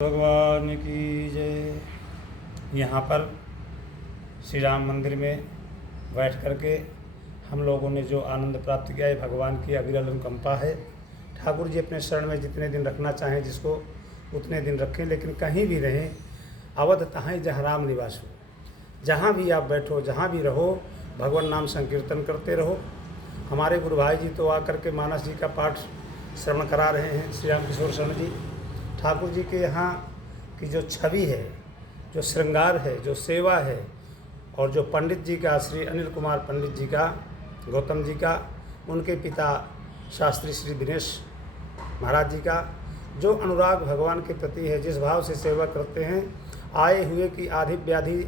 भगवान की जय। यहाँ पर श्री राम मंदिर में बैठ करके हम लोगों ने जो आनंद प्राप्त किया है, भगवान की अविरल अनुकंपा है। ठाकुर जी अपने शरण में जितने दिन रखना चाहें जिसको उतने दिन रखें, लेकिन कहीं भी रहें, अवध तहाँ जहाँ राम निवास हो। जहाँ भी आप बैठो, जहाँ भी रहो, भगवान नाम संकीर्तन करते रहो। हमारे गुरु भाई जी तो आकर के मानस जी का पाठ श्रवण करा रहे हैं, श्री राम किशोर शरण जी। ठाकुर जी के यहाँ की जो छवि है, जो श्रृंगार है, जो सेवा है, और जो पंडित जी का, श्री अनिल कुमार पंडित जी का, गौतम जी का, उनके पिता शास्त्री श्री दिनेश महाराज जी का जो अनुराग भगवान के प्रति है, जिस भाव से सेवा करते हैं, आए हुए की आधि व्याधि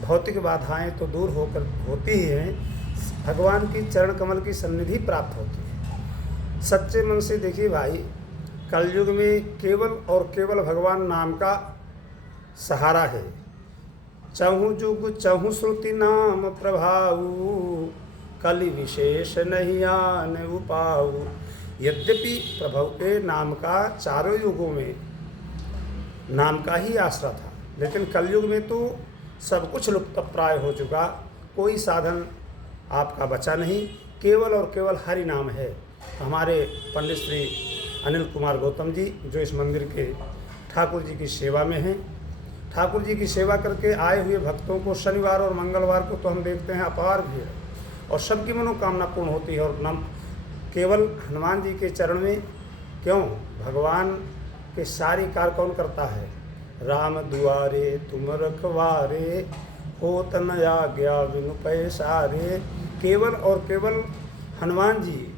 भौतिक बाधाएं तो दूर होकर होती ही हैं, भगवान की चरण कमल की सन्निधि प्राप्त होती है। सच्चे मन से देखिए भाई, कलयुग में केवल और केवल भगवान नाम का सहारा है। चहु जुग चहु श्रुति नाम प्रभाऊ, कलि विशेष नहीं आन उपाऊ। यद्यपि प्रभु के नाम का चारों युगों में नाम का ही आसरा था, लेकिन कलयुग में तो सब कुछ लुप्त प्राय हो चुका, कोई साधन आपका बचा नहीं, केवल और केवल हरि नाम है। हमारे पंडित श्री अनिल कुमार गौतम जी जो इस मंदिर के ठाकुर जी की सेवा में हैं, ठाकुर जी की सेवा करके आए हुए भक्तों को शनिवार और मंगलवार को तो हम देखते हैं अपार भीड़, और सबकी मनोकामना पूर्ण होती है। और नम केवल हनुमान जी के चरण में क्यों, भगवान के सारी कार्य कौन करता है? राम दुआरे तुम रखवारे, होत न आज्ञा बिनु पैसारे। केवल और केवल हनुमान जी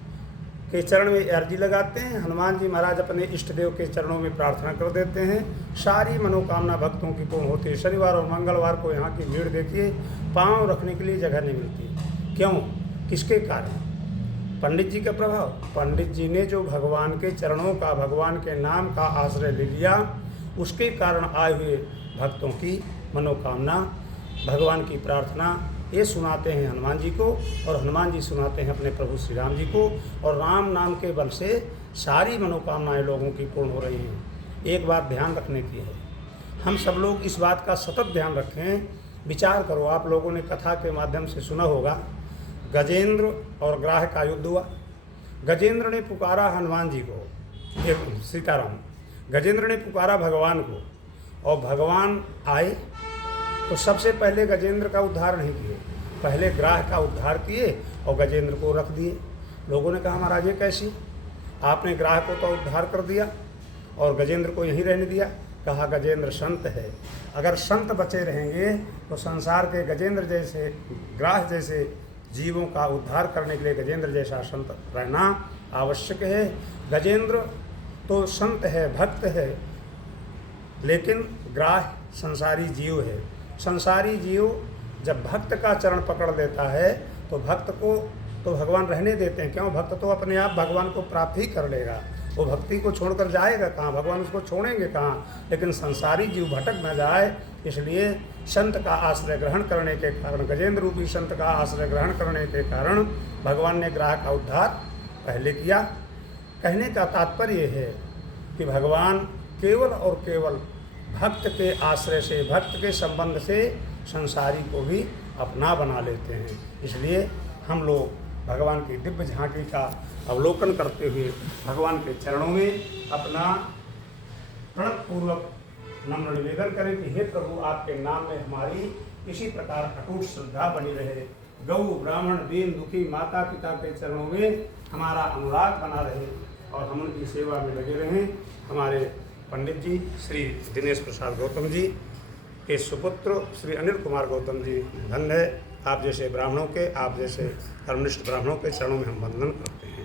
के चरण में अर्जी लगाते हैं, हनुमान जी महाराज अपने इष्ट देव के चरणों में प्रार्थना कर देते हैं, सारी मनोकामना भक्तों की पूर्ण होती है। शनिवार और मंगलवार को यहाँ की भीड़ देखिए, पांव रखने के लिए जगह नहीं मिलती। क्यों, किसके कारण? पंडित जी का प्रभाव। पंडित जी ने जो भगवान के चरणों का, भगवान के नाम का आश्रय ले लिया, उसके कारण आए हुए भक्तों की मनोकामना, भगवान की प्रार्थना, ये सुनाते हैं हनुमान जी को, और हनुमान जी सुनाते हैं अपने प्रभु श्री राम जी को, और राम नाम के बल से सारी मनोकामनाएं लोगों की पूर्ण हो रही हैं। एक बात ध्यान रखने की है, हम सब लोग इस बात का सतत ध्यान रखें। विचार करो, आप लोगों ने कथा के माध्यम से सुना होगा, गजेंद्र और ग्राह का युद्ध हुआ। गजेंद्र ने पुकारा हनुमान जी को, सीताराम, गजेंद्र ने पुकारा भगवान को, और भगवान आए तो सबसे पहले गजेंद्र का उद्धार नहीं किए, पहले ग्राह का उद्धार किए और गजेंद्र को रख दिए। लोगों ने कहा महाराज ये कैसी, आपने ग्राह को तो उद्धार कर दिया और गजेंद्र को यहीं रहने दिया। कहा गजेंद्र संत है, अगर संत बचे रहेंगे तो संसार के गजेंद्र जैसे, ग्राह जैसे जीवों का उद्धार करने के लिए गजेंद्र जैसा संत रहना आवश्यक है। गजेंद्र तो संत है, भक्त है, लेकिन ग्राह संसारी जीव है। संसारी जीव जब भक्त का चरण पकड़ लेता है तो भक्त को तो भगवान रहने देते हैं। क्यों, भक्त तो अपने आप भगवान को प्राप्त ही कर लेगा, वो भक्ति को छोड़कर जाएगा कहाँ, भगवान उसको छोड़ेंगे कहाँ। लेकिन संसारी जीव भटक न जाए, इसलिए संत का आश्रय ग्रहण करने के कारण, गजेंद्र रूपी संत का आश्रय ग्रहण करने के कारण भगवान ने ग्राह का उद्धार पहले किया। कहने का तात्पर्य है कि भगवान केवल और केवल भक्त के आश्रय से, भक्त के संबंध से संसारी को भी अपना बना लेते हैं। इसलिए हम लोग भगवान की दिव्य झांकी का अवलोकन करते हुए भगवान के चरणों में अपना प्रणतपूर्वक नम्र निवेदन करें कि हे प्रभु, आपके नाम में हमारी इसी प्रकार अटूट श्रद्धा बनी रहे। गौ ब्राह्मण दीन दुखी माता पिता के चरणों में हमारा अनुराग बना रहे और हम उनकी सेवा में लगे रहें। हमारे पंडित जी श्री दिनेश प्रसाद गौतम जी के सुपुत्र श्री अनिल कुमार गौतम जी धन्य है। आप जैसे ब्राह्मणों के, आप जैसे कर्मनिष्ठ ब्राह्मणों के चरणों में हम वंदन करते हैं।